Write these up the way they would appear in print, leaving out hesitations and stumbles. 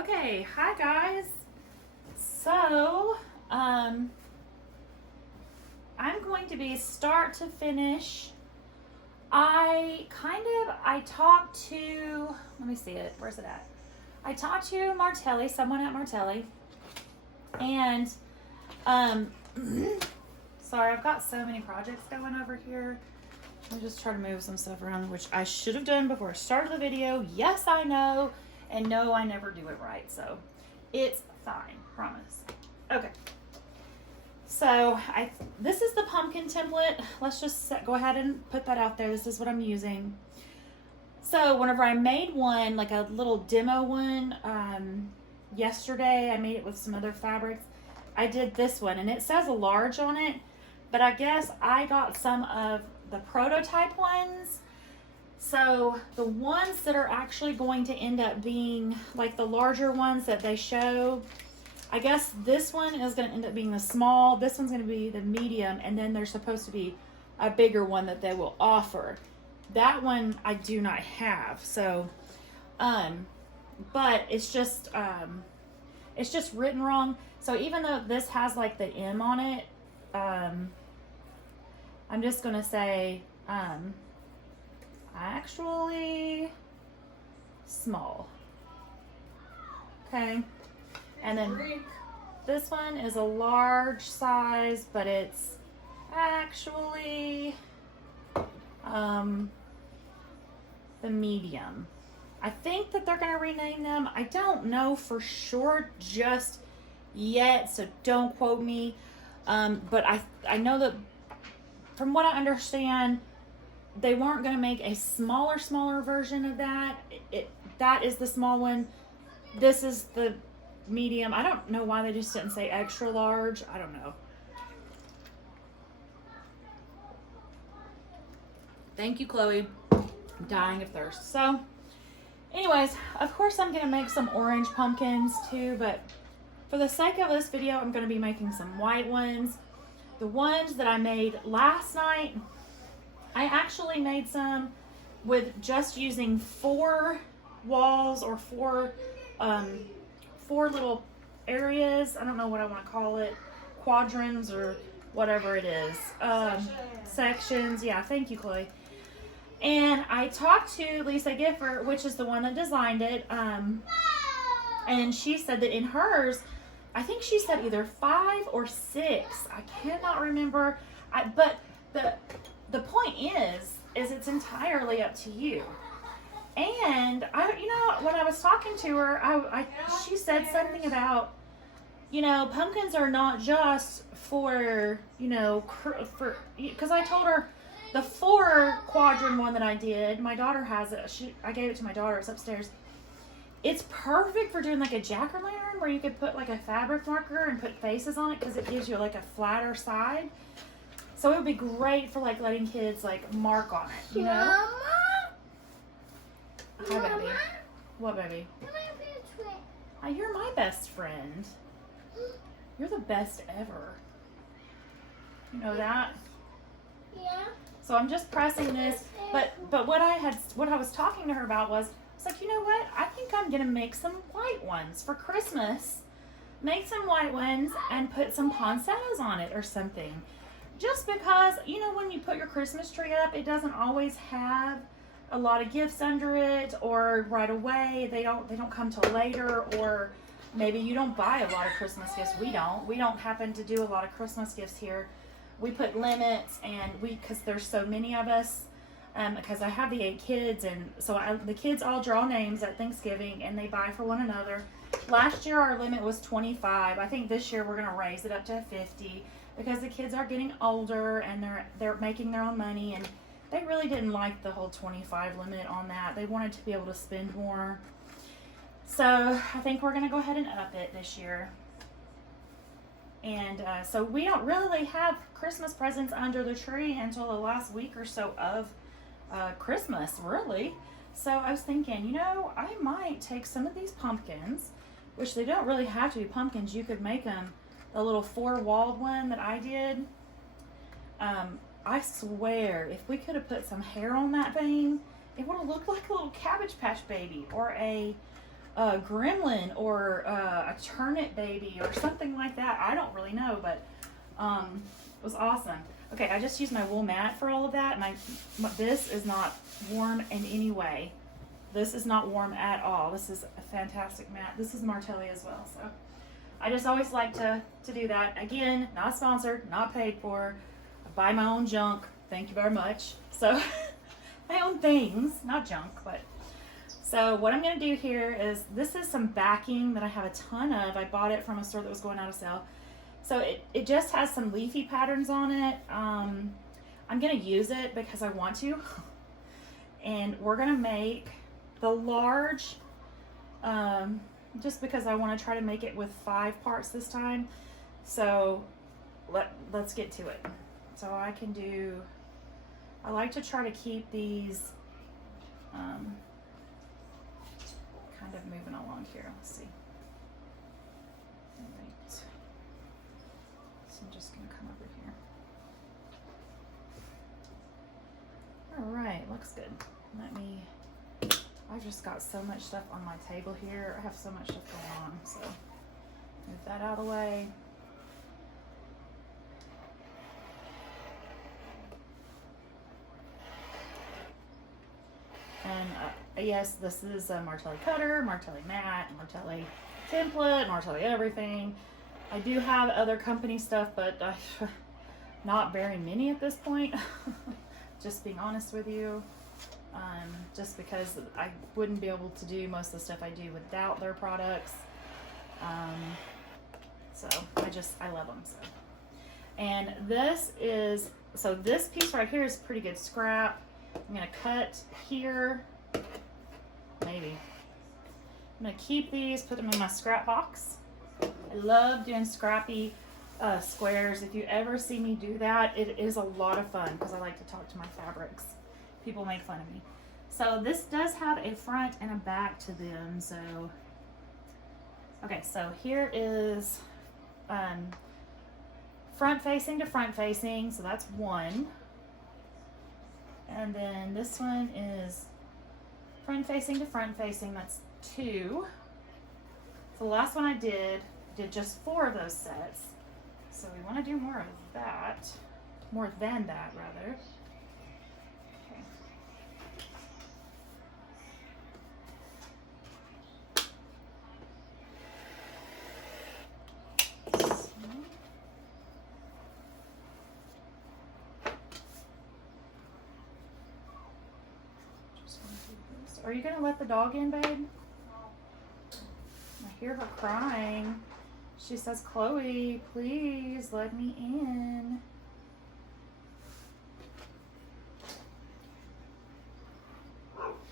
Okay, hi guys. So, I'm going to be start to finish. I talked to, let me see it, where's it at? I talked to Martelli, someone at Martelli, and, um, sorry, I've got so many projects going over here. I'm just trying to move some stuff around, which I should have done before I started the video. Yes, I know. And no, I never do it right. So it's fine. Promise. Okay. So this is the pumpkin template. Let's just go ahead and put that out there. This is what I'm using. So whenever I made one, like a little demo one, yesterday, I made it with some other fabrics. I did this one and it says a large on it, but I guess I got some of the prototype ones. So the ones that are actually going to end up being like the larger ones that they show, I guess this one is going to end up being the small, this one's going to be the medium, and then there's supposed to be a bigger one that they will offer. That one I do not have. So, but it's just written wrong. So even though this has like the M on it, I'm just going to say, actually small. Okay. And then this one is a large size, but it's actually, the medium. I think that they're going to rename them. I don't know for sure just yet, so don't quote me. But I know that from what I understand, they weren't going to make a smaller version of that. That is the small one. This is the medium. I don't know why they just didn't say extra large. I don't know. Thank you, Chloe. I'm dying of thirst. So, anyways, of course I'm going to make some orange pumpkins too, but for the sake of this video, I'm going to be making some white ones. The ones that I made last night, I actually made some with just using 4 walls or 4 little areas. I don't know what I want to call it. Quadrants or whatever it is. Sections. Yeah, thank you, Chloe. And I talked to Lisa Gifford, which is the one that designed it. And she said that in hers, I think she said either 5 or 6. I cannot remember. But the point is it's entirely up to you. And when I was talking to her, she said something about, pumpkins are not just for, because I told her the 4 quadrant one that I did, my daughter has it. I gave it to my daughter. It's upstairs. It's perfect for doing like a jack-o'-lantern where you could put like a fabric marker and put faces on it because it gives you like a flatter side. So it would be great for like letting kids like mark on it, Mama? Hi, baby. What, baby? You're my best friend. You're the best ever. You know that? Yeah. So I'm just pressing this, but what I was talking to her about was, it's like, you know what? I think I'm gonna make some white ones for Christmas. Make some white ones and put some poinsettias on it or something. Just because, when you put your Christmas tree up, it doesn't always have a lot of gifts under it, or right away. They don't come till later, or maybe you don't buy a lot of Christmas gifts. We don't happen to do a lot of Christmas gifts here. We put limits, and because there's so many of us, because I have the 8 kids, and so the kids all draw names at Thanksgiving, and they buy for one another. Last year our limit was 25. I think this year we're going to raise it up to 50 because the kids are getting older and they're making their own money, and they really didn't like the whole 25 limit on that. They wanted to be able to spend more. So I think we're going to go ahead and up it this year. And so we don't really have Christmas presents under the tree until the last week or so of Christmas, really. So I was thinking, I might take some of these pumpkins, which they don't really have to be pumpkins. You could make them the little 4-walled one that I did. I swear, if we could have put some hair on that thing, it would have looked like a little Cabbage Patch baby or a a gremlin or a turnip baby or something like that. I don't really know, but it was awesome. Okay, I just used my wool mat for all of that. This is not warm in any way. This is not warm at all. This is a fantastic mat. This is Martelli as well. So I just always like to do that. Again, not sponsored, not paid for. I buy my own junk. Thank you very much. So my own things, not junk, but. So what I'm going to do here is, this is some backing that I have a ton of. I bought it from a store that was going out of sale. So it just has some leafy patterns on it. I'm going to use it because I want to. And we're going to make the large, just because I want to try to make it with 5 parts this time. So let's get to it. So I like to try to keep these kind of moving along here. Let's see. All right. So I'm just going to come over here. All right, looks good. I've just got so much stuff on my table here. I have so much stuff going on, so move that out of the way. And yes, this is a Martelli cutter, Martelli mat, Martelli template, Martelli everything. I do have other company stuff, but not very many at this point. Just being honest with you. Just because I wouldn't be able to do most of the stuff I do without their products. So I love them. So, and this piece right here is pretty good scrap. I'm gonna cut here, maybe. I'm gonna keep these, put them in my scrap box. I love doing scrappy squares. If you ever see me do that, it is a lot of fun because I like to talk to my fabrics. People make fun of me. So this does have a front and a back to them. So, okay, so here is front facing to front facing. So that's 1. And then this one is front facing to front facing. That's 2. So the last one I did just 4 of those sets. So we want to do more of that. More than that, rather. Are you gonna let the dog in, babe? I hear her crying. She says, Chloe, please let me in.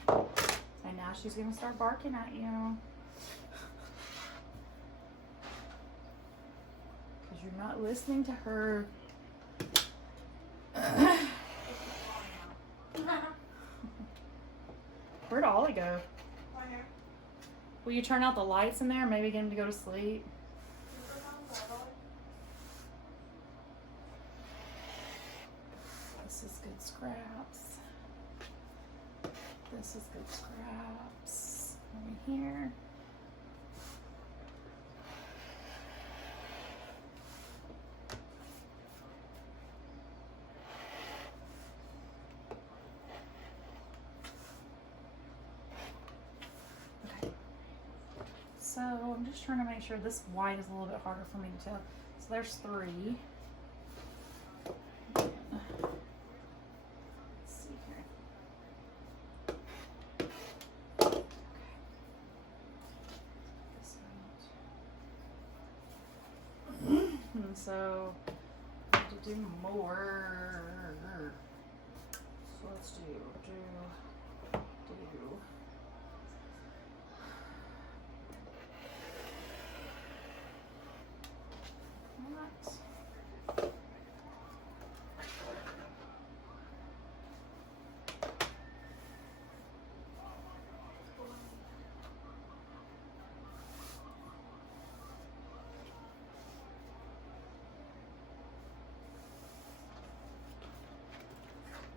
And now she's gonna start barking at you. Because you're not listening to her. Where'd Ollie go? Will you turn out the lights in there? Maybe get him to go to sleep. This is good scraps. This is good scraps. Over here. So I'm just trying to make sure this white is a little bit harder for me to tell. So there's 3. Let's see here. Okay. And so I have to do more. So let's do.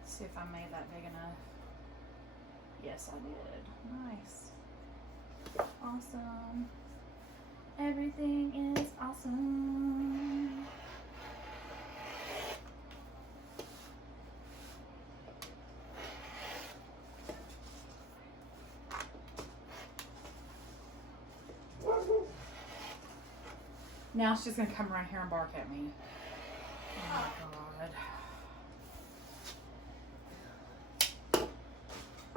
See if I made that big enough. Yes, I did. Nice. Awesome. Everything is awesome. Now she's gonna come right here and bark at me. Oh my God.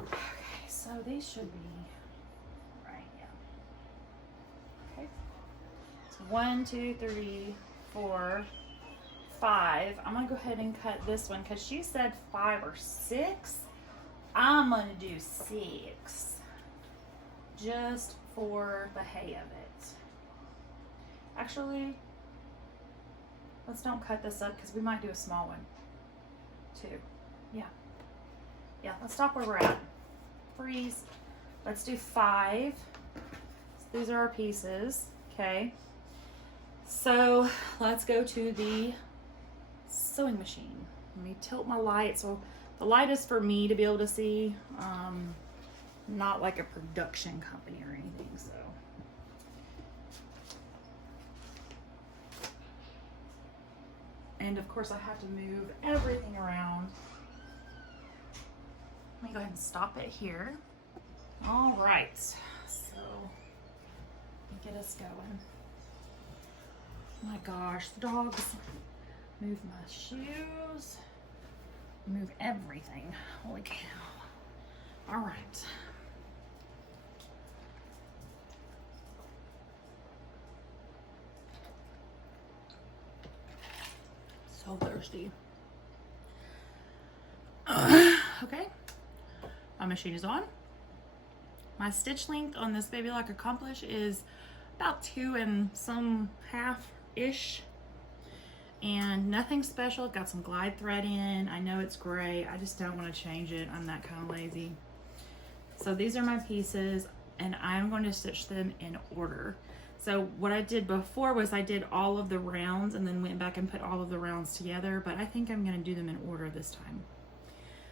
Okay, so these should be right, yeah. Okay. So 1, 2, 3, 4, 5. I'm gonna go ahead and cut this one because she said 5 or 6. I'm gonna do 6. Just for the hay of it. Actually, let's don't cut this up because we might do a small one too. Yeah, let's stop where we're at. Freeze. Let's do 5. These are our pieces. Okay, so let's go to the sewing machine. Let me tilt my light. So the light is for me to be able to see, not like a production company or anything. So and of course I have to move everything around. Let me go ahead and stop it here. All right, so get us going. Oh my gosh, the dogs move my shoes, move everything. Holy cow. All right. So thirsty. Okay, my machine is on. My stitch length on this Baby Lock Accomplish is about 2 and some half-ish. And nothing special. Got some glide thread in. I know it's gray. I just don't want to change it. I'm that kind of lazy. So these are my pieces and I'm going to stitch them in order. So what I did before was I did all of the rounds and then went back and put all of the rounds together, but I think I'm going to do them in order this time.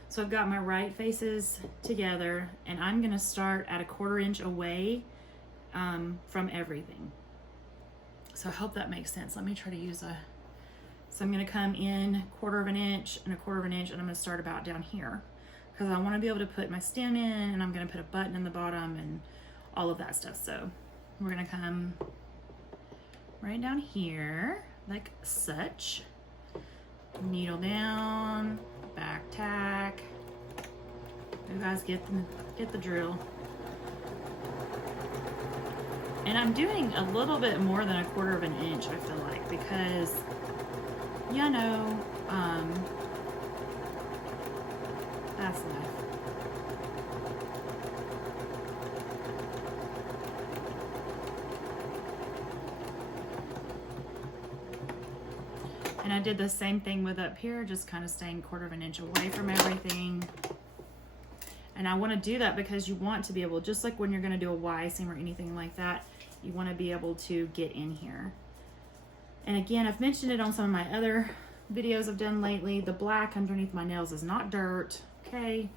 So I've got my right faces together and I'm going to start at a 1/4 inch away from everything. So I hope that makes sense. Let me try to use a, so I'm going to come in 1/4 inch and a 1/4 inch and I'm going to start about down here because I want to be able to put my stem in and I'm going to put a button in the bottom and all of that stuff. So we're going to come right down here like such, needle down, back tack. You guys get the drill. And I'm doing a little bit more than a 1/4 inch, I feel like, because you know, that's life. And I did the same thing with up here, just kind of staying 1/4 inch away from everything. And I want to do that because you want to be able, just like when you're going to do a Y seam or anything like that, you want to be able to get in here. And again, I've mentioned it on some of my other videos I've done lately. The black underneath my nails is not dirt, okay?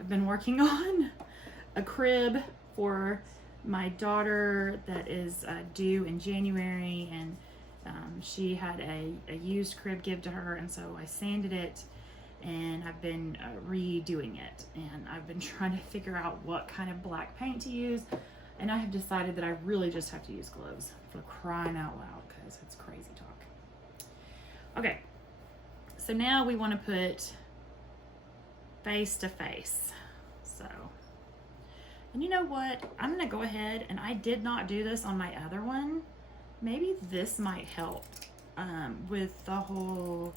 I've been working on a crib for my daughter that is due in January, and she had a used crib give to her, and so I sanded it and I've been redoing it, and I've been trying to figure out what kind of black paint to use, and I have decided that I really just have to use gloves, for crying out loud, because it's crazy talk. Okay, so now we want to put face to face. So, and you know what, I'm gonna go ahead, and I did not do this on my other one. Maybe this might help with the whole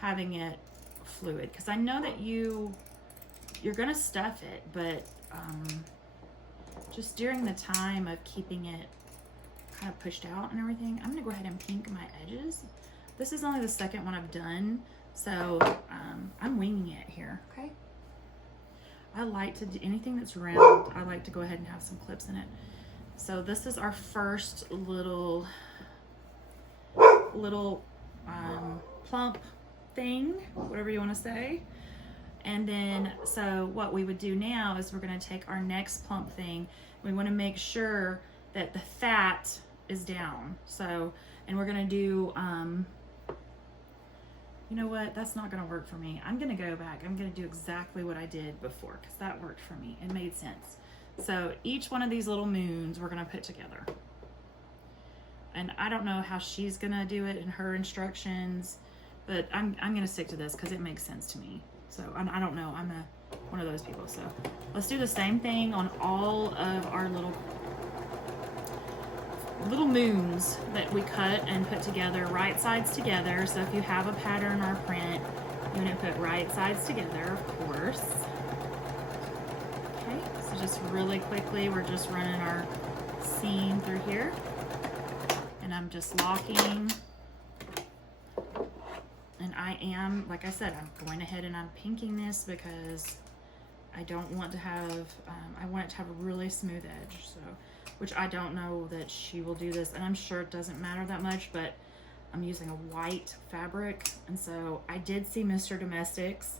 having it fluid, because I know that you're gonna stuff it, but just during the time of keeping it kind of pushed out and everything, I'm gonna go ahead and pink my edges. This is only the second one I've done, so I'm winging it here. Okay, I like to do anything that's round. I like to go ahead and have some clips in it. So this is our first little plump thing, whatever you want to say. And then, so what we would do now is we're going to take our next plump thing. We want to make sure that the fat is down. So, and we're going to do, you know what? That's not going to work for me. I'm going to go back. I'm going to do exactly what I did before because that worked for me. It made sense. So each one of these little moons we're going to put together. And I don't know how she's going to do it in her instructions, but I'm going to stick to this because it makes sense to me. So I don't know. I'm one of those people. So let's do the same thing on all of our little moons that we cut and put together, right sides together. So if you have a pattern or print, you want to put right sides together, of course. Okay, so just really quickly, we're just running our seam through here. And I'm just locking. And I am, like I said, I'm going ahead and I'm pinking this because I don't want to have, I want it to have a really smooth edge. So, which I don't know that she will do this, and I'm sure it doesn't matter that much, but I'm using a white fabric. And so I did see Mr. Domestics,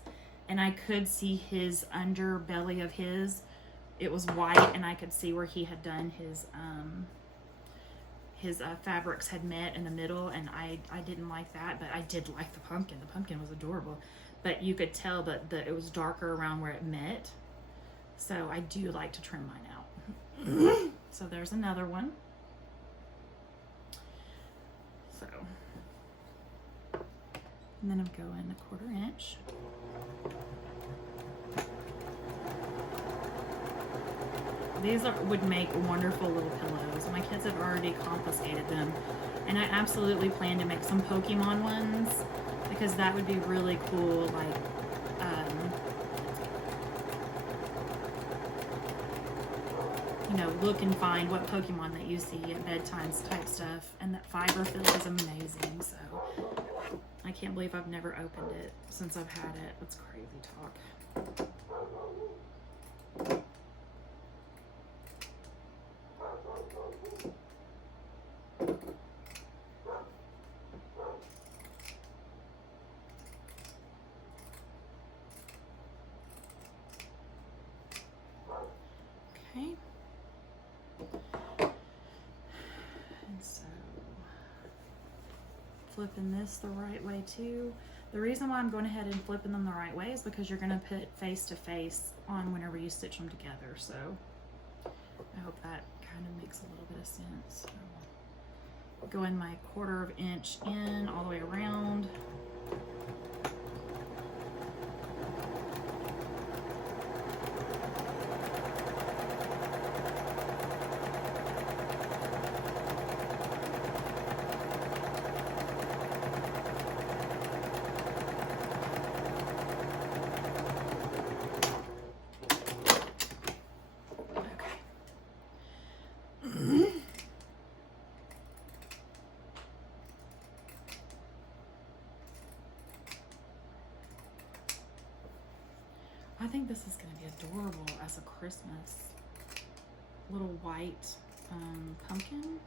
and I could see his underbelly of his. It was white, and I could see where he had done his fabrics had met in the middle, and I didn't like that, but I did like the pumpkin. The pumpkin was adorable, but you could tell that it was darker around where it met. So I do like to trim mine out. So there's another one. So, and then I'm going 1/4 inch. These would make wonderful little pillows. My kids have already confiscated them. And I absolutely plan to make some Pokemon ones because that would be really cool. Like, you know, look and find what Pokemon that you see at bedtime type stuff. And that fiber fill is amazing. So I can't believe I've never opened it since I've had it. That's crazy talk. Okay. And so flipping this the right way too. The reason why I'm going ahead and flipping them the right way is because you're going to put face to face on whenever you stitch them together. So I hope that kind of makes a little bit of sense. So go in my 1/4 inch in all the way around. I think this is going to be adorable as a Christmas little white pumpkin.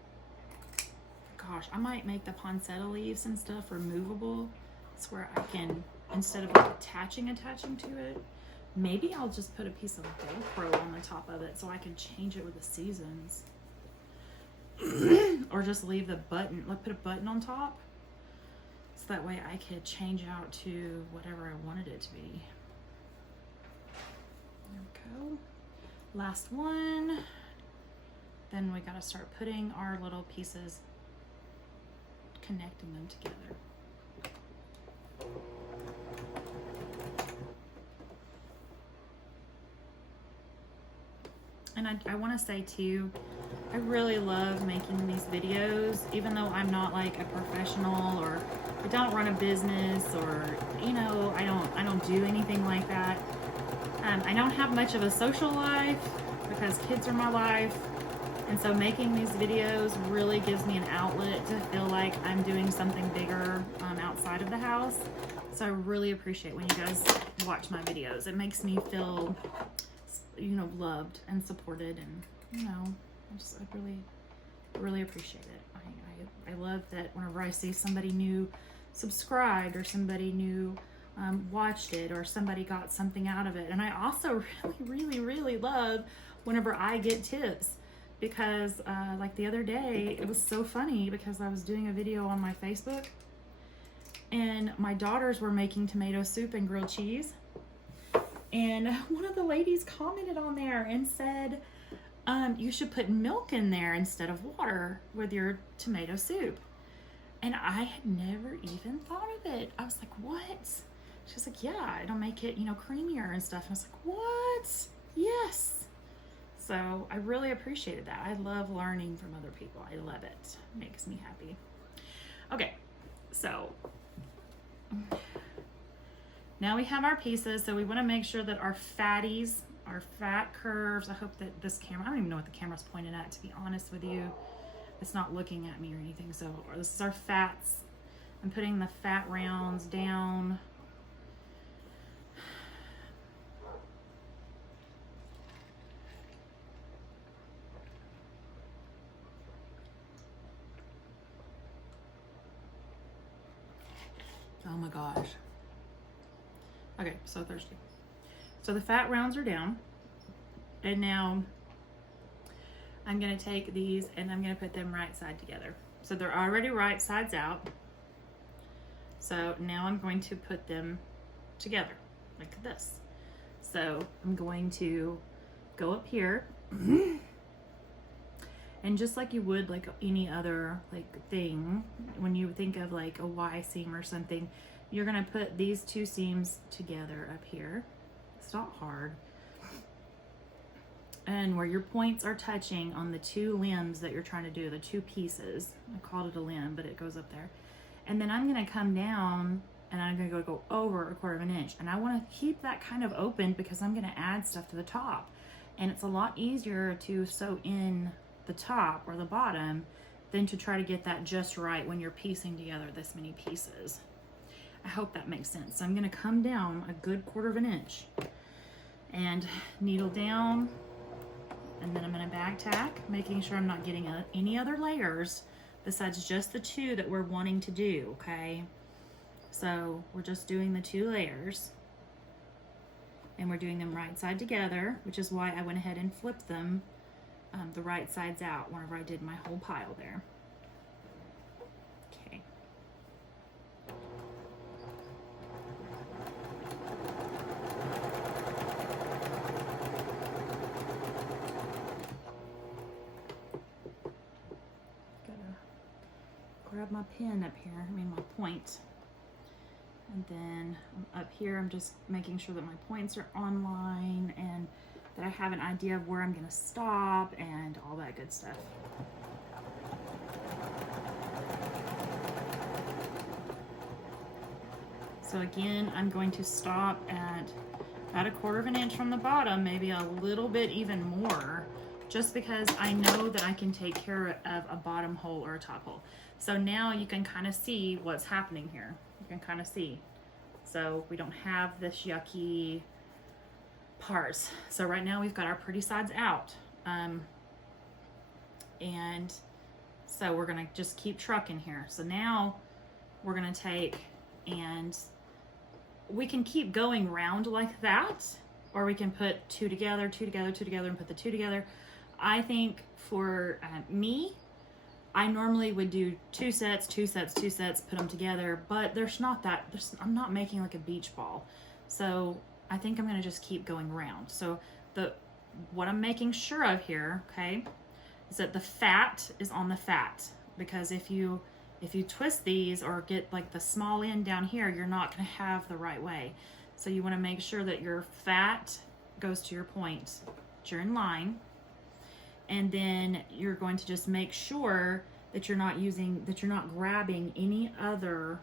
Gosh, I might make the poinsettia leaves and stuff removable. It's where I can, instead of like attaching to it, maybe I'll just put a piece of Velcro on the top of it so I can change it with the seasons. Or just leave the button, like put a button on top. So that way I could change out to whatever I wanted it to be. There we go. Last one. Then we got to start putting our little pieces, connecting them together. And I want to say too, I really love making these videos, even though I'm not like a professional or I don't run a business or, you know, I don't do anything like that. I don't have much of a social life because kids are my life. And so making these videos really gives me an outlet to feel like I'm doing something bigger outside of the house. So I really appreciate when you guys watch my videos. It makes me feel, you know, loved and supported, and you know, I really appreciate it. I love that whenever I see somebody new subscribed or somebody new watched it or somebody got something out of it. And I also really love whenever I get tips, because like the other day, it was so funny because I was doing a video on my Facebook and my daughters were making tomato soup and grilled cheese. And one of the ladies commented on there and said, you should put milk in there instead of water with your tomato soup. And I had never even thought of it. I was like, what? She was like, yeah, it'll make it, you know, creamier and stuff. And I was like, what? Yes. So I really appreciated that. I love learning from other people. I love it. It makes me happy. Okay, so now we have our pieces. So we want to make sure that our fatties, our fat curves, I hope that this camera, I don't even know what the camera's pointed at, to be honest with you. It's not looking at me or anything. So this is our fats. I'm putting the fat rounds down. Oh my gosh. Okay, so thirsty. So the fat rounds are down. And now I'm gonna take these and I'm gonna put them right side together. So they're already right sides out. So now I'm going to put them together like this. So I'm going to go up here and just like you would like any other like thing, when you think of like a Y seam or something, you're gonna put these two seams together up here. It's not hard. And where your points are touching on the two limbs that you're trying to do, the two pieces, I called it a limb, but it goes up there. And then I'm gonna come down and I'm gonna go over 1/4 inch. And I wanna keep that kind of open because I'm gonna add stuff to the top. And it's a lot easier to sew in the top or the bottom than to try to get that just right when you're piecing together this many pieces. I hope that makes sense. So I'm gonna come down a good 1/4 inch and needle down, and then I'm gonna back tack, making sure I'm not getting any other layers besides just the two that we're wanting to do, okay? So we're just doing the 2 layers and we're doing them right side together, which is why I went ahead and flipped them the right sides out whenever I did my whole pile there. Okay. Gotta grab my pin up here, my point. And then up here, I'm just making sure that my points are on line and that I have an idea of where I'm gonna stop and all that good stuff. So again, I'm going to stop at about 1/4 inch from the bottom, maybe a little bit even more, just because I know that I can take care of a bottom hole or a top hole. So now you can kind of see what's happening here. You can kind of see. So we don't have this yucky parts. So right now we've got our pretty sides out. And so we're gonna just keep trucking here. So now we're gonna take, and we can keep going round like that, or we can put 2 together, 2 together, 2 together, and put the 2 together. I think for me, I normally would do 2 sets, 2 sets, 2 sets, put them together, but I'm not making like a beach ball. So I think I'm gonna just keep going round. So what I'm making sure of here, okay, is that the fat is on the fat, because if you twist these or get like the small end down here, you're not gonna have the right way. So you wanna make sure that your fat goes to your point, that you're in line. And then you're going to just make sure that you're not grabbing any other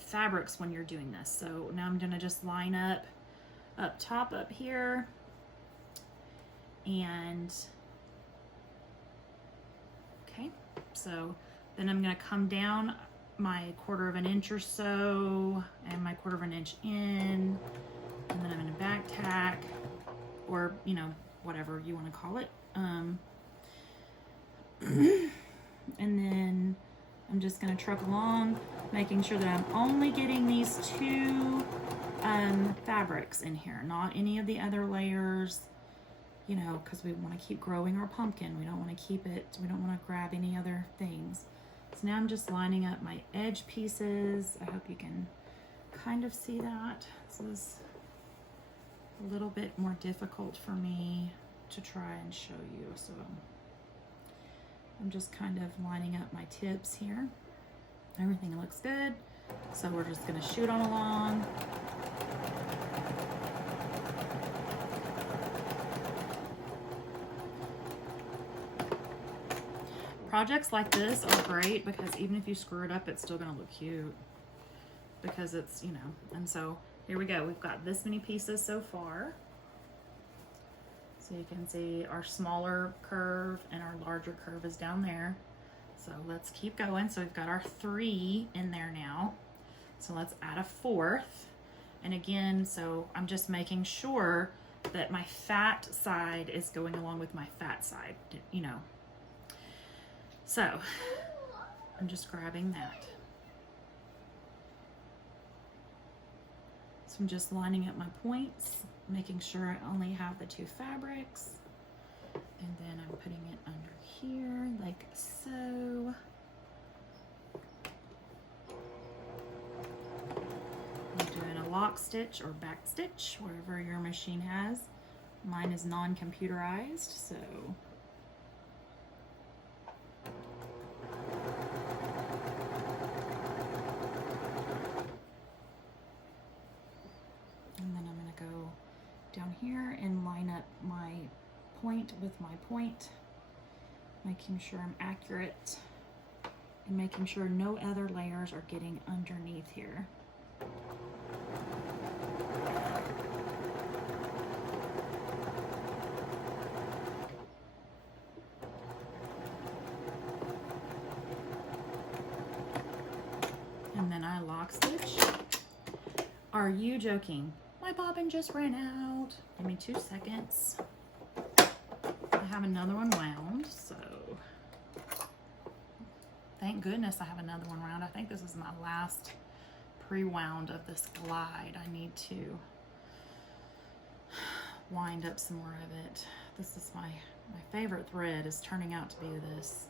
fabrics when you're doing this. So now I'm gonna just line up top up here, and okay, so then I'm gonna come down my 1/4 inch or so, and my 1/4 inch in, and then I'm gonna back tack, or whatever you want to call it. And then I'm just gonna truck along, making sure that I'm only getting these two fabrics in here, not any of the other layers, you know, because we want to keep growing our pumpkin. We don't want to keep it, we don't want to grab any other things. So now I'm just lining up my edge pieces. I hope you can kind of see that. This is a little bit more difficult for me to try and show you. So I'm just kind of lining up my tips here. Everything looks good. So we're just gonna shoot on along. Projects like this are great because even if you screw it up, it's still gonna look cute because it's, you know, and so here we go. We've got this many pieces so far. So you can see our smaller curve and our larger curve is down there. So let's keep going. So we've got our 3 in there now. So let's add a 4th. And again, so I'm just making sure that my fat side is going along with my fat side, you know. So I'm just grabbing that. So I'm just lining up my points, making sure I only have the 2 fabrics. And then I'm putting it under here like so. I'm doing a lock stitch or back stitch, wherever your machine has. Mine is non-computerized, so. And then I'm gonna go down here and line up my point with my point, making sure I'm accurate and making sure no other layers are getting underneath here. And then I lock stitch. Are you joking? My bobbin just ran out. Give me 2 seconds. I have another one wound, so thank goodness I have another one wound. I think this is my last pre-wound of this glide. I need to wind up some more of it. This is my favorite thread is turning out to be this.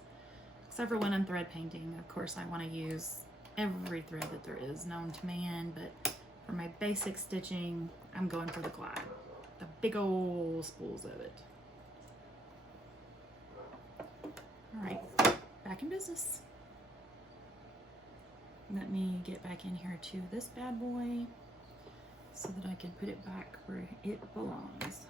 Except for when I'm thread painting, of course I want to use every thread that there is known to man, but for my basic stitching, I'm going for the glide. The big old spools of it. All right, back in business. Let me get back in here to this bad boy so that I can put it back where it belongs.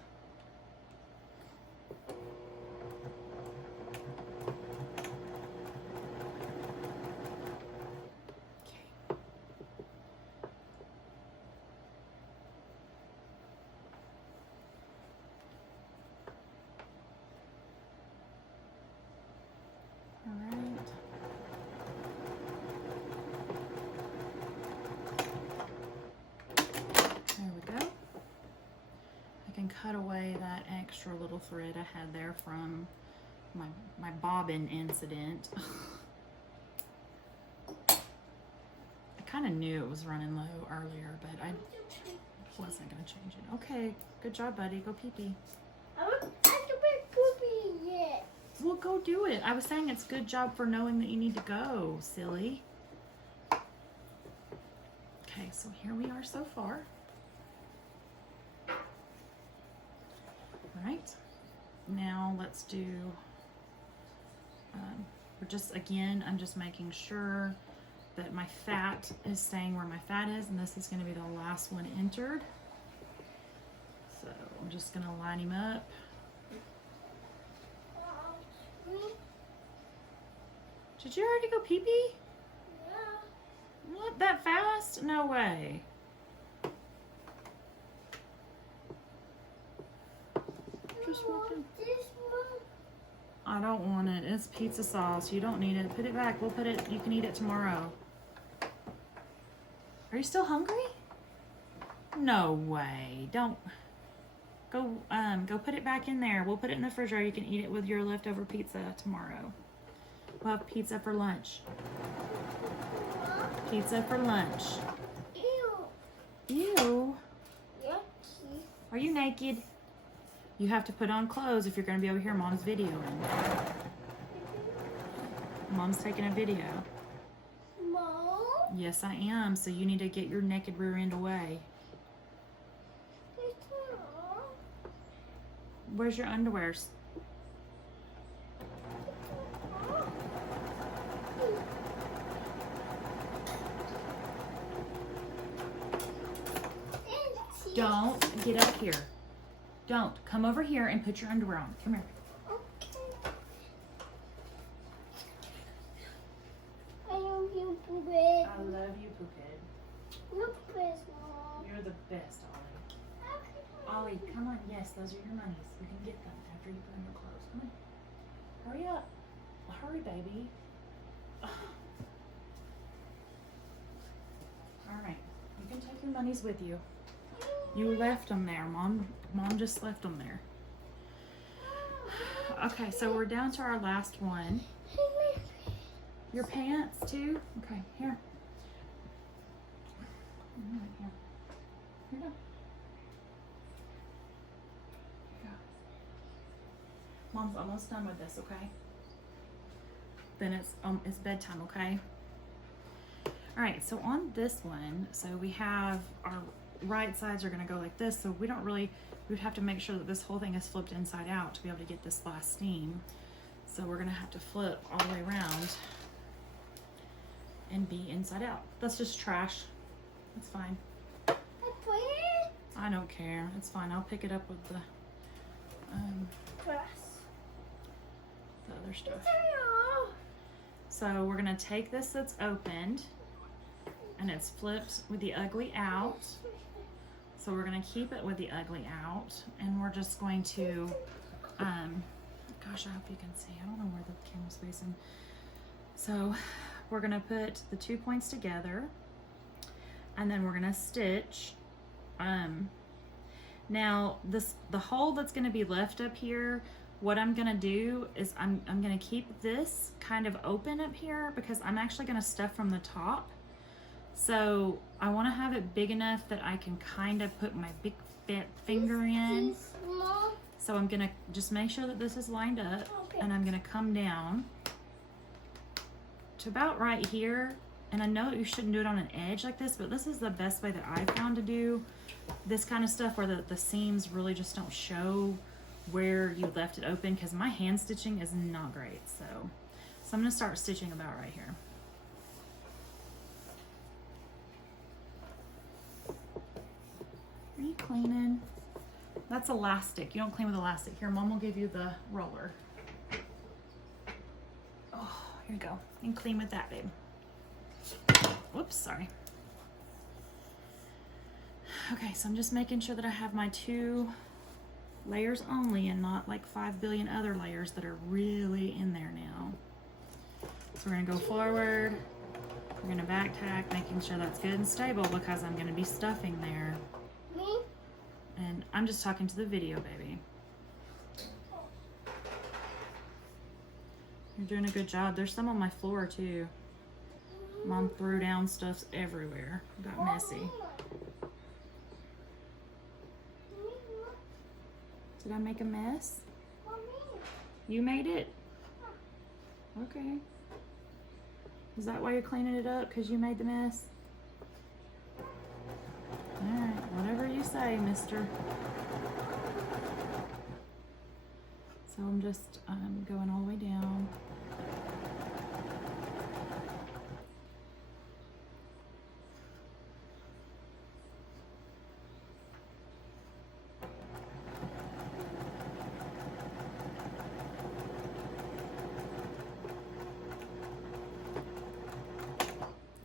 Cut away that extra little thread I had there from my bobbin incident. I kind of knew it was running low earlier, but I wasn't going to change it. Okay, good job, buddy. Go pee-pee. I have to make poopy yet. Well, go do it. I was saying it's good job for knowing that you need to go, silly. Okay, so here we are so far. Right, now let's do, we're just, again, I'm just making sure that my fat is staying where my fat is, and this is going to be the last one entered. So I'm just going to line him up. Did you already go pee-pee? Yeah. What, that fast? No way. This one? I don't want it. It's pizza sauce. You don't need it. Put it back. We'll put it, you can eat it tomorrow. Are you still hungry? No way. Don't. Go put it back in there. We'll put it in the refrigerator. You can eat it with your leftover pizza tomorrow. We'll have pizza for lunch. pizza for lunch. Ew. Ew. Yucky. Are you naked? You have to put on clothes if you're going to be over here. Mom's videoing. Mom's taking a video. Mom? Yes, I am. So you need to get your naked rear end away. Where's your underwears? Don't get up here. Don't. Come over here and put your underwear on. Come here. I love you, Poopy. I love you, Poophead. Look at this, Mom. You're the best, Ollie. Ollie, come on. Yes, those are your monies. You can get them after you put on your clothes. Come on. Hurry up. Hurry, baby. All right. You can take your monies with you. You left them there. Mom just left them there. Okay, so we're down to our last one. Your pants, too? Okay, here. All right, here. Here you go. Mom's almost done with this, okay? Then it's bedtime, okay? All right, so on this one, so we have our right sides are gonna go like this, so we would have to make sure that this whole thing is flipped inside out to be able to get this last seam. So we're gonna have to flip all the way around and be inside out. That's just trash. It's fine. I don't care. It's fine. I'll pick it up with the other stuff. So we're gonna take this that's opened and it's flipped with the ugly out. So we're gonna keep it with the ugly out, and we're just going to, gosh, I hope you can see. I don't know where the camera's facing. So we're gonna put the 2 points together, and then we're gonna stitch. Now the hole that's gonna be left up here, what I'm gonna do is I'm gonna keep this kind of open up here because I'm actually gonna stuff from the top. So I want to have it big enough that I can kind of put my big fat finger in. So I'm gonna just make sure that this is lined up, and I'm gonna come down to about right here. And I know that you shouldn't do it on an edge like this, but this is the best way that I've found to do this kind of stuff, where the seams really just don't show where you left it open, because my hand stitching is not great. So I'm gonna start stitching about right here. Are you cleaning? That's elastic. You don't clean with elastic. Here, Mom will give you the roller. Oh, here you go. You can clean with that, babe. Whoops, sorry. Okay, so I'm just making sure that I have my 2 layers only and not like 5 billion other layers that are really in there now. So we're gonna go forward. We're gonna back tack, making sure that's good and stable because I'm gonna be stuffing there. And I'm just talking to the video, baby. You're doing a good job. There's some on my floor too. Mom threw down stuff everywhere. It got messy. Did I make a mess? You made it? Okay. Is that why you're cleaning it up? Because you made the mess? Alright, whatever you say, mister. So I'm just going all the way down.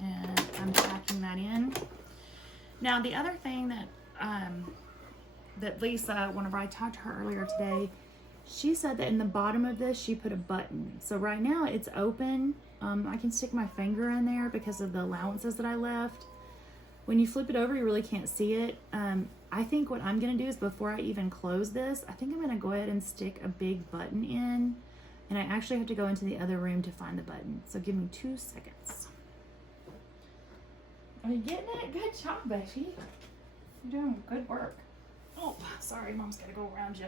And I'm packing that in. Now the other thing that that Lisa, whenever I talked to her earlier today, she said that in the bottom of this she put a button. So right now it's open. I can stick my finger in there because of the allowances that I left. When you flip it over, you really can't see it. I think what I'm gonna do is, before I even close this, I think I'm gonna go ahead and stick a big button in, and I actually have to go into the other room to find the button. So give me 2 seconds. Are you getting it? Good job, baby. You're doing good work. Oh, sorry, Mom's gotta go around you.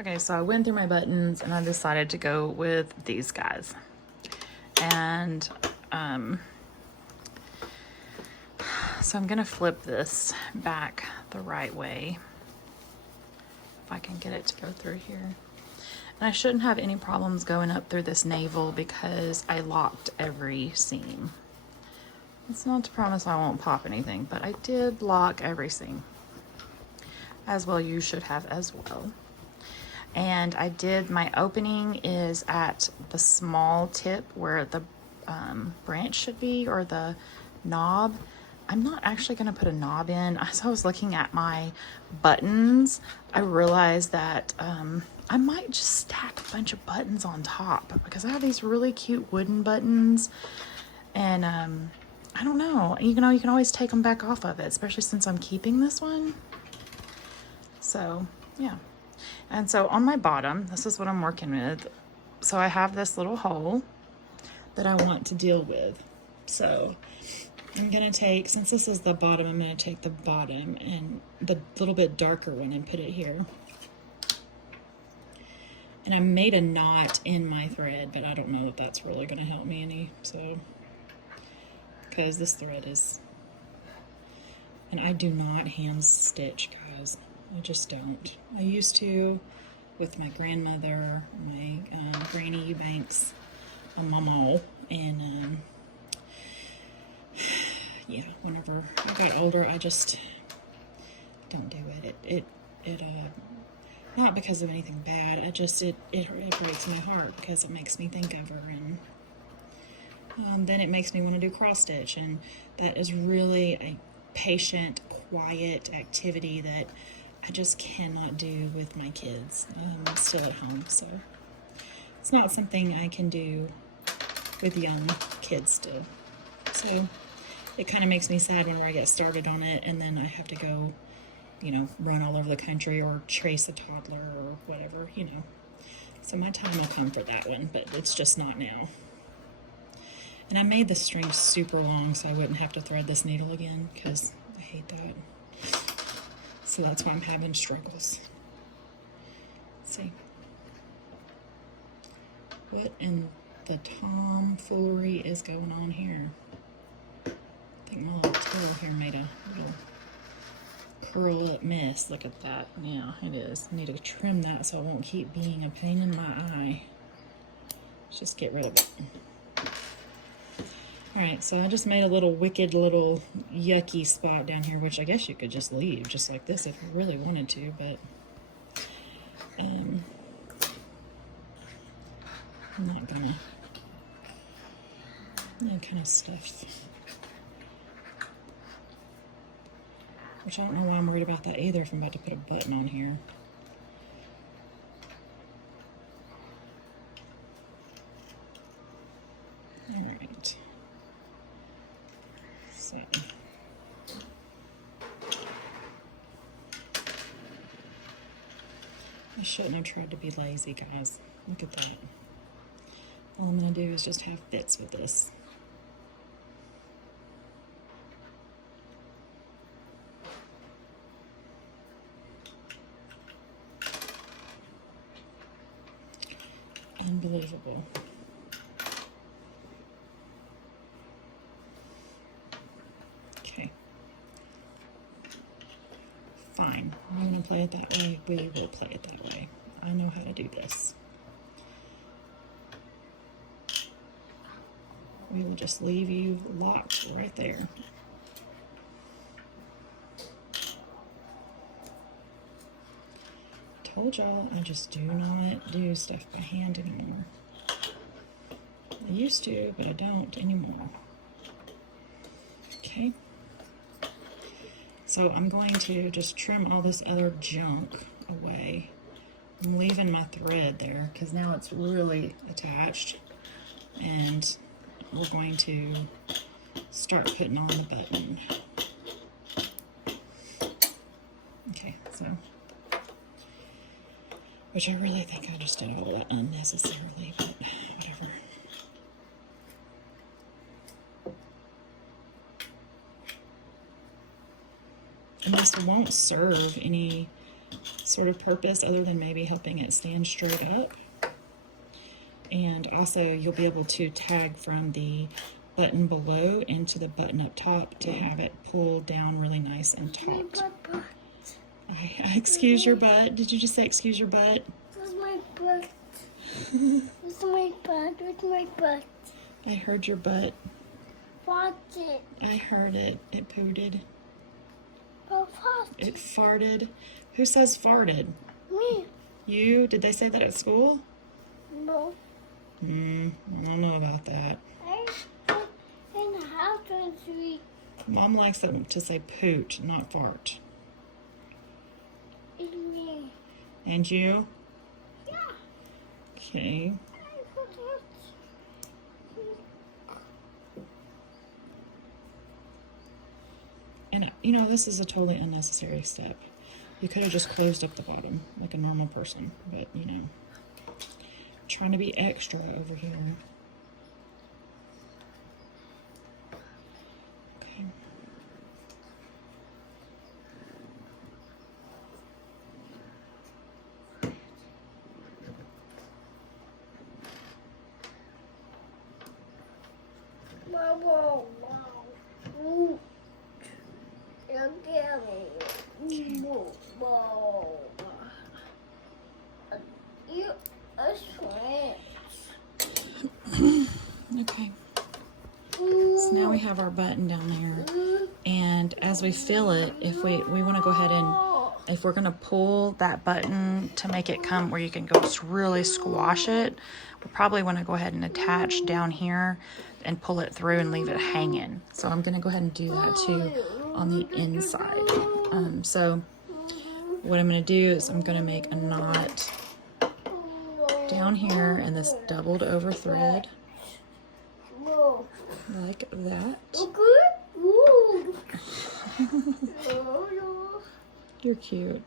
Okay, so I went through my buttons and I decided to go with these guys. And so I'm gonna flip this back the right way. If I can get it to go through here. And I shouldn't have any problems going up through this navel because I locked every seam. It's not to promise I won't pop anything, but I did lock every seam. As well, you should have as well. And I did, my opening is at the small tip where the branch should be, or the knob. I'm not actually going to put a knob in. As I was looking at my buttons, I realized that I might just stack a bunch of buttons on top because I have these really cute wooden buttons, and I don't know, you know, you can always take them back off of it, especially since I'm keeping this one. So yeah. And so on my bottom, this is what I'm working with. So I have this little hole that I want to deal with. So I'm gonna take, since this is the bottom, I'm gonna take the bottom and the little bit darker one and put it here. And I made a knot in my thread, but I don't know if that's really gonna help me any, so, because this thread is, and I do not hand stitch, guys. I just don't. I used to with my grandmother, my Granny Eubanks, Mama, and yeah, whenever I got older, I just don't do it. It not because of anything bad. I just it breaks my heart because it makes me think of her, and then it makes me want to do cross stitch, and that is really a patient, quiet activity that I just cannot do with my kids. I'm still at home, so it's not something I can do with young kids still. So it kind of makes me sad whenever I get started on it and then I have to go, you know, run all over the country or chase a toddler or whatever, you know. So my time will come for that one, but it's just not now. And I made the string super long so I wouldn't have to thread this needle again because I hate that. So that's why I'm having struggles. Let's see. What in the tomfoolery is going on here? I think my little tool here made a little curl up mess. Look at that. Yeah, it is. I need to trim that so it won't keep being a pain in my eye. Let's just get rid of it. Alright, so I just made a little wicked little yucky spot down here, which I guess you could just leave just like this if you really wanted to, but I'm not gonna. That kind of stuff. Which I don't know why I'm worried about that either if I'm about to put a button on here. Alright. So. I shouldn't have tried to be lazy, guys. Look at that. All I'm going to do is just have bits with this. Unbelievable. Okay. Fine. I want to play it that way. We will play it that way. I know how to do this. We will just leave you locked right there. Told y'all I just do not do stuff by hand anymore. I used to, but I don't anymore. Okay. So I'm going to just trim all this other junk away. I'm leaving my thread there because now it's really attached. And we're going to start putting on the button. Okay, so, which I really think I just did all that unnecessarily, but whatever. And this won't serve any sort of purpose other than maybe helping it stand straight up. And also you'll be able to tag from the button below into the button up top to have it pull down really nice and taut. Excuse your butt. Did you just say excuse your butt? Where's my butt? Where's my butt? Where's my butt? I heard your butt. Watch it. I heard it. It pooted. Oh, watch It farted. Who says farted? me. You? Did they say that at school? No. I don't know about that. I in the house and sweet. Mom likes them to say poot, not fart. It's me. And you? Yeah. Okay. I forgot. And, you know, this is a totally unnecessary step. You could have just closed up the bottom like a normal person, but, you know, trying to be extra over here. Okay. Wow. Ooh. You're getting whoa. You a switch. Okay. So now we have our button down there. And as we fill it, if we want to go ahead and, if we're going to pull that button to make it come where you can go really squash it, we probably want to go ahead and attach down here and pull it through and leave it hanging. So I'm going to go ahead and do that too on the inside. So what I'm going to do is I'm going to make a knot down here in this doubled over thread Whoa. like that. Ooh. You're cute.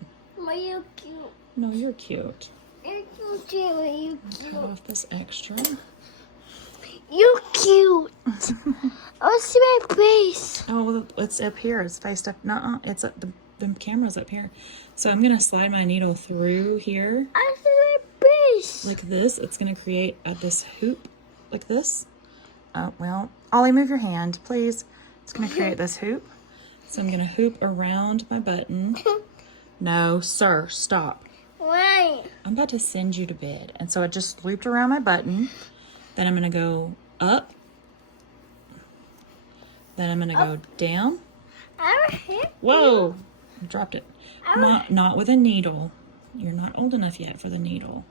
Are you cute? No, you're cute. You're cute too. Are you Cut cute? off this extra. You cute. Oh, see my face. Oh, well, it's up here. It's faced up. Nuh-uh. It's up. The camera's up here. So I'm gonna slide my needle through here I see my face. like this. It's gonna create this hoop like this. Oh, well, Ollie, move your hand, please. It's gonna create this hoop. So I'm gonna hoop around my button. No, sir, stop. Why? I'm about to send you to bed. And so I just looped around my button. Then I'm gonna go up. Then I'm gonna go down. I hit. Whoa! I dropped it. Not with a needle. You're not old enough yet for the needle.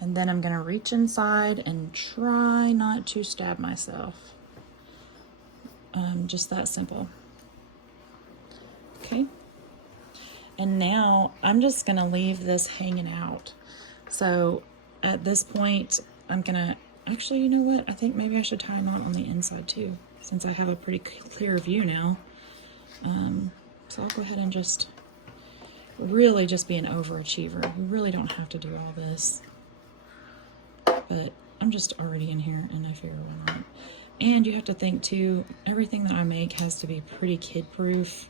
And then I'm gonna reach inside and try not to stab myself. Just that simple. Okay. And now I'm just gonna leave this hanging out. So at this point, I'm gonna, actually, you know what? I think maybe I should tie a knot on the inside too, since I have a pretty clear view now. So I'll go ahead and just really just be an overachiever. You really don't have to do all this. But I'm just already in here and I figure why not. And you have to think too, everything that I make has to be pretty kid-proof,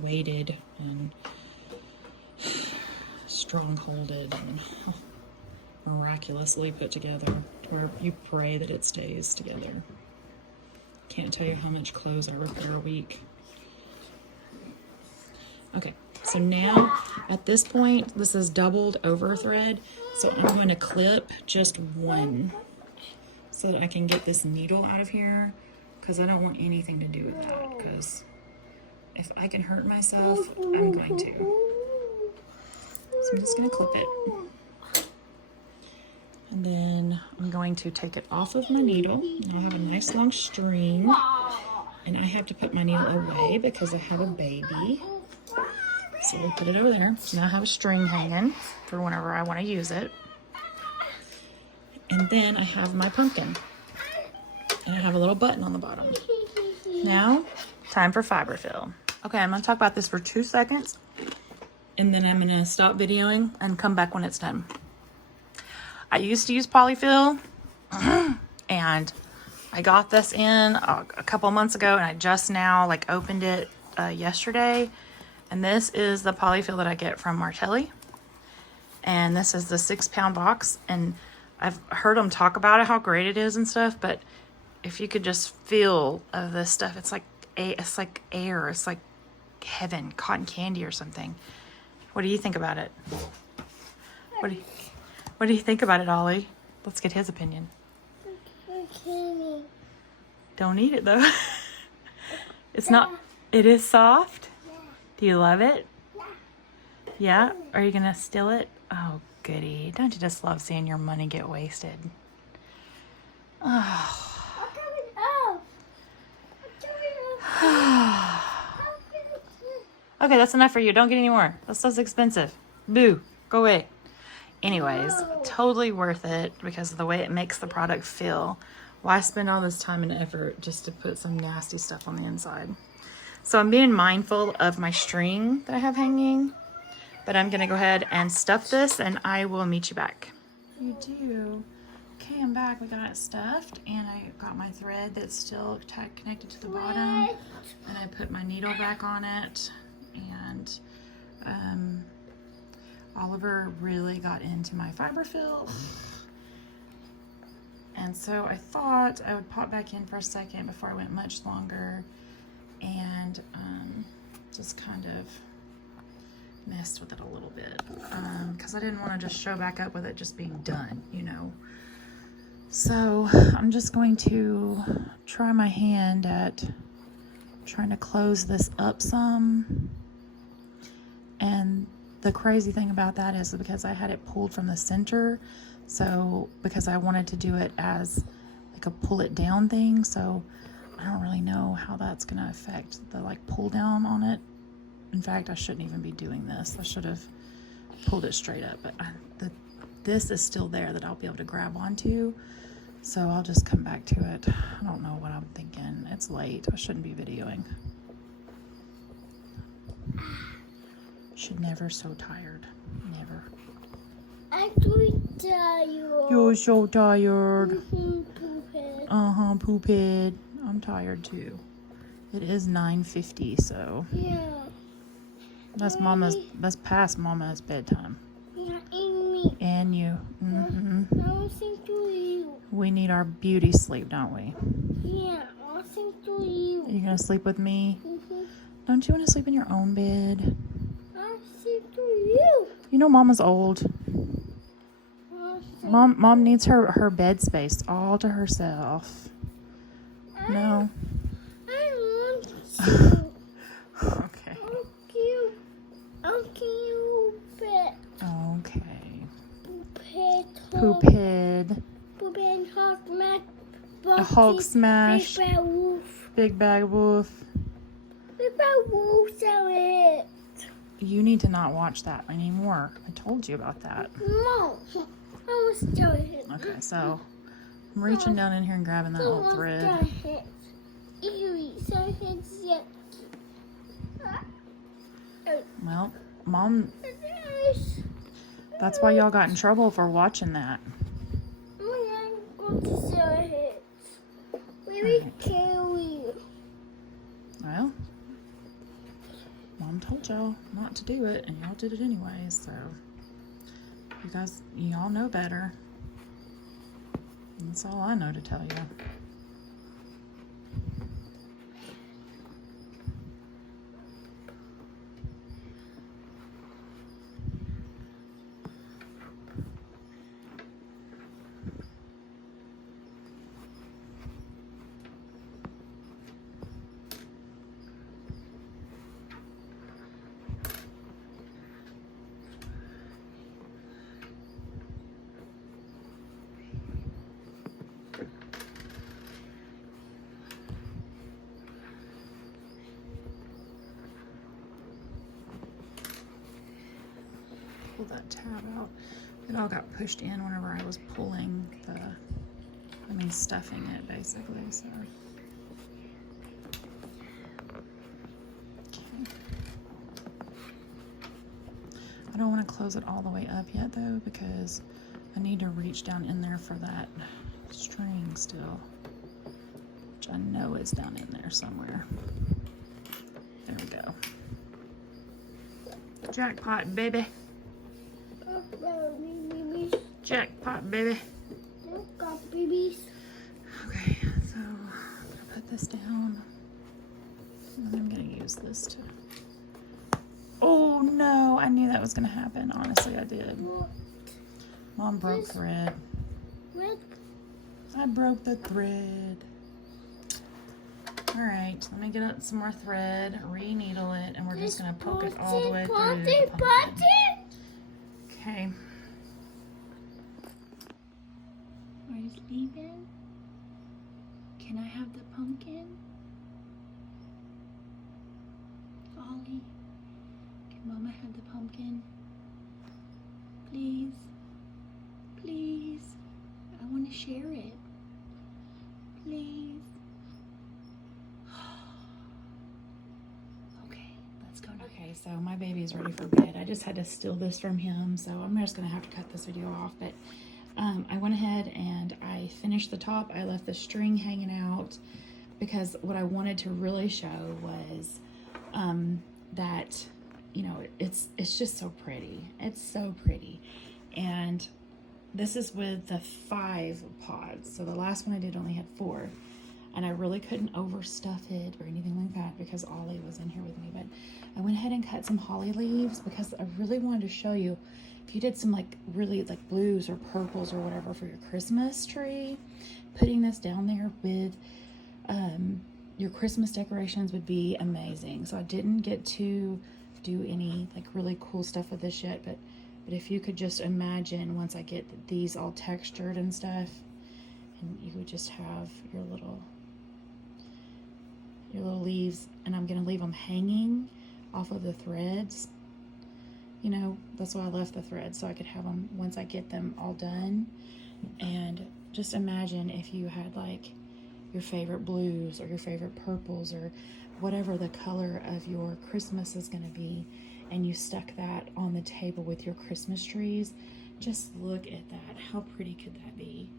weighted and strong-holded and miraculously put together where you pray that it stays together. Can't tell you how much clothes I repair a week. Okay, so now at this point, this is doubled over thread, so I'm going to clip just one so that I can get this needle out of here, because I don't want anything to do with that, because if I can hurt myself, I'm going to. So I'm just going to clip it. And then I'm going to take it off of my needle. I'll have a nice long string. And I have to put my needle away because I have a baby. So we'll put it over there. So now I have a string hanging for whenever I want to use it. And then I have my pumpkin. And I have a little button on the bottom. Now, time for fiber fill. Okay, I'm going to talk about this for 2 seconds. And then I'm going to stop videoing and come back when it's done. I used to use polyfill. And I got this in a couple months ago. And I just now opened it yesterday. And this is the polyfill that I get from Martelli. And this is the 6-pound box. And I've heard them talk about it, how great it is and stuff. But if you could just feel of this stuff, it's like air. It's like heaven, cotton candy or something. What do you think about it? What do you think about it, Ollie? Let's get his opinion. Okay. Don't eat it though. It's not. It is soft. Yeah. Do you love it? Yeah. Yeah? Are you gonna steal it? Oh, goody. Don't you just love seeing your money get wasted? Oh. I'm coming up. I'm coming up. Okay, that's enough for you. Don't get any more. That stuff's expensive. Boo. Go away. Anyways, totally worth it because of the way it makes the product feel. Why spend all this time and effort just to put some nasty stuff on the inside? So I'm being mindful of my string that I have hanging, but I'm going to go ahead and stuff this and I will meet you back. You do. Okay, I'm back. We got it stuffed and I got my thread that's still connected to the bottom, and I put my needle back on it, and Oliver really got into my fiber fill. And so I thought I would pop back in for a second before I went much longer and just kind of messed with it a little bit because I didn't want to just show back up with it just being done, you know. So I'm just going to try my hand at trying to close this up some. And the crazy thing about that is because I had it pulled from the center, so because I wanted to do it as like a pull it down thing, so I don't really know how that's going to affect the like pull down on it. In fact, I shouldn't even be doing this. I should have pulled it straight up, but this is still there that I'll be able to grab onto, so I'll just come back to it. I don't know what I'm thinking. It's late. I shouldn't be videoing. Should never so tired. Never. I'm so tired. You're so tired. Poophead. Poophead. I'm tired too. It is 9:50, so Yeah. that's past Mama's bedtime. Yeah, and me. And you. I'll sing to you. We need our beauty sleep, don't we? Yeah, I'll sing to you. Are you gonna sleep with me? Mm-hmm. Don't you want to sleep in your own bed? I'll sing to you. You know Mama's old. I'll sing. Mom needs her bed space all to herself. No. I want to. Okay. I'll kill you, pet. Okay. Pet. Poophead. Poophead, Hulk smash. A Hulk smash. Big bad wolf. Big bad wolf. Big bad wolf, sell it. You need to not watch that anymore. I told you about that. No. I was sell it. Okay, so I'm reaching down in here and grabbing that little thread. Ew, so it's yucky. Well, Mom, that's why y'all got in trouble for watching that. I'm going to sell it. Maybe kill you. Well, Mom told y'all not to do it, and y'all did it anyway, so y'all know better. That's all I know to tell you. Pull that tab out. It all got pushed in whenever I was pulling stuffing it basically, so. Okay. I don't want to close it all the way up yet though, because I need to reach down in there for that string still, which I know is down in there somewhere. There we go. Jackpot, baby. Babies. Jackpot, baby. Look up, babies. Okay, so I'm gonna put this down. And I'm gonna use this to. Oh no, I knew that was gonna happen. Honestly, I did. What? Mom broke This- thread. What? I broke the thread. All right, let me get up some more thread, re-needle it, and we're just gonna poke it all the way through the pumpkin. Okay. Are you sleeping? Can I have the pumpkin? Ollie, can Mama have the pumpkin? Please? Please? I want to share it. Please? Okay, let's go now. Okay, so my baby is ready for bed. I just had to steal this from him, so I'm just gonna have to cut this video off, but I went ahead and I finished the top. I left the string hanging out because what I wanted to really show was that, you know, it's just so pretty. It's so pretty. And this is with the 5 pods. So the last one I did only had 4. And I really couldn't overstuff it or anything like that because Ollie was in here with me. But I went ahead and cut some holly leaves because I really wanted to show you if you did some like really like blues or purples or whatever for your Christmas tree, putting this down there with your Christmas decorations would be amazing. So I didn't get to do any like really cool stuff with this yet, but if you could just imagine once I get these all textured and stuff, and you would just have your little leaves, and I'm gonna leave them hanging off of the threads. You know, that's why I left the threads, so I could have them once I get them all done. And just imagine if you had like your favorite blues or your favorite purples or whatever the color of your Christmas is going to be, and you stuck that on the table with your Christmas trees. Just look at that. How pretty could that be?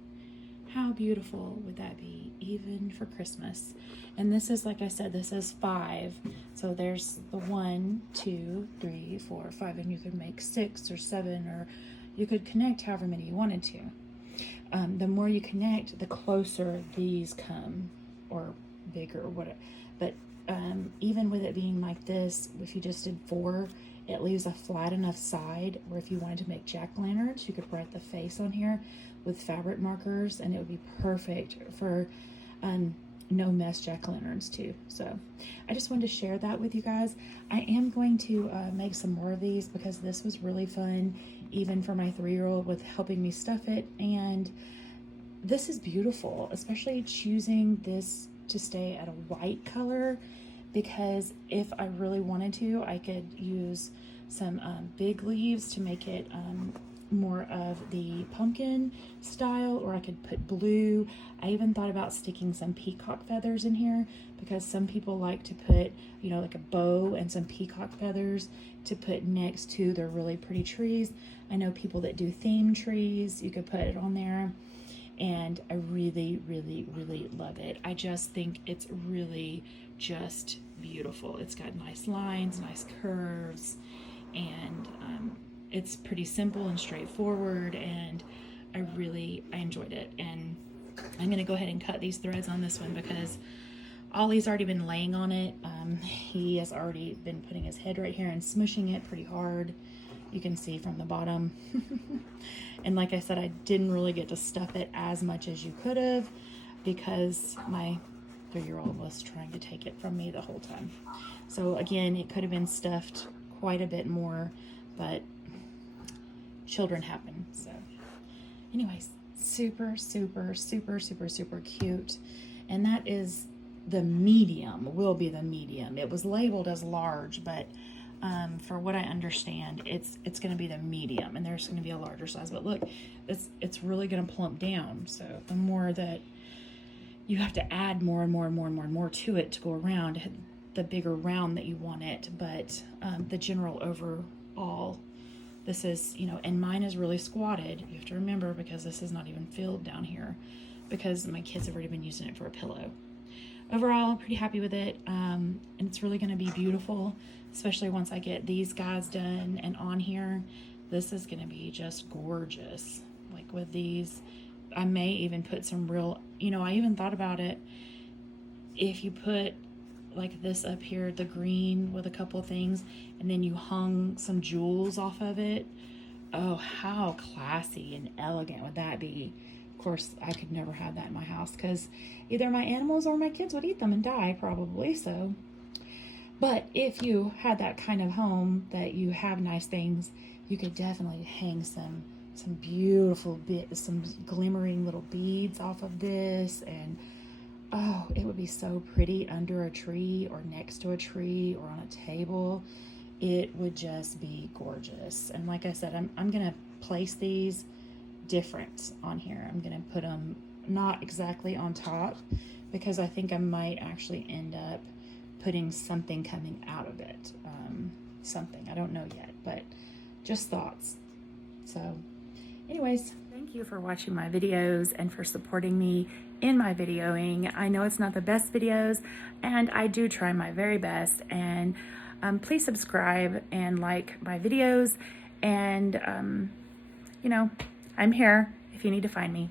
How beautiful would that be, even for Christmas? And this is, like I said, this is 5. So there's the 1, 2, 3, 4, 5, and you could make 6 or 7, or you could connect however many you wanted to. The more you connect, the closer these come, or bigger, or whatever. But even with it being like this, if you just did 4, it leaves a flat enough side where if you wanted to make jack-o'-lanterns, you could write the face on here with fabric markers, and it would be perfect for no mess jack-o'-lanterns too. So I just wanted to share that with you guys. I am going to make some more of these because this was really fun, even for my 3-year-old, with helping me stuff it. And this is beautiful, especially choosing this to stay at a white color, because if I really wanted to, I could use some big leaves to make it more of the pumpkin style, or I could put blue. I even thought about sticking some peacock feathers in here because some people like to put, you know, like a bow and some peacock feathers to put next to their really pretty trees. I know people that do theme trees, you could put it on there. And I really, really, really love it. I just think it's really just beautiful. It's got nice lines, nice curves, and it's pretty simple and straightforward, and I enjoyed it. And I'm gonna go ahead and cut these threads on this one because Ollie's already been laying on it. He has already been putting his head right here and smushing it pretty hard. You can see from the bottom. And like I said, I didn't really get to stuff it as much as you could have because my 3-year-old was trying to take it from me the whole time. So again, it could have been stuffed quite a bit more, but children happen. So anyways, super, super, super, super, super cute. And that is the medium, will be the medium. It was labeled as large, but for what I understand, it's going to be the medium, and there's going to be a larger size. But look, it's really going to plump down. So the more that you have to add more and more and more and more and more to it to go around, the bigger round that you want it. But the general overall, this is, you know, and mine is really squatted. You have to remember, because this is not even filled down here, because my kids have already been using it for a pillow. overall, pretty happy with it. And it's really going to be beautiful, especially once I get these guys done and on here. This is going to be just gorgeous. Like with these, I may even put some real, I even thought about it. If you put like this up here, the green with a couple things, and then you hung some jewels off of it. Oh, how classy and elegant would that be? Of course, I could never have that in my house because either my animals or my kids would eat them and die probably. So, but if you had that kind of home that you have nice things, you could definitely hang some beautiful some glimmering little beads off of this, and oh, it would be so pretty under a tree or next to a tree or on a table. It would just be gorgeous. And like I said, I'm gonna place these different on here. I'm gonna put them not exactly on top because I think I might actually end up putting something coming out of it. Something, I don't know yet, but just thoughts. So anyways, thank you for watching my videos and for supporting me in my videoing. I know it's not the best videos, and I do try my very best, and please subscribe and like my videos, and I'm here if you need to find me.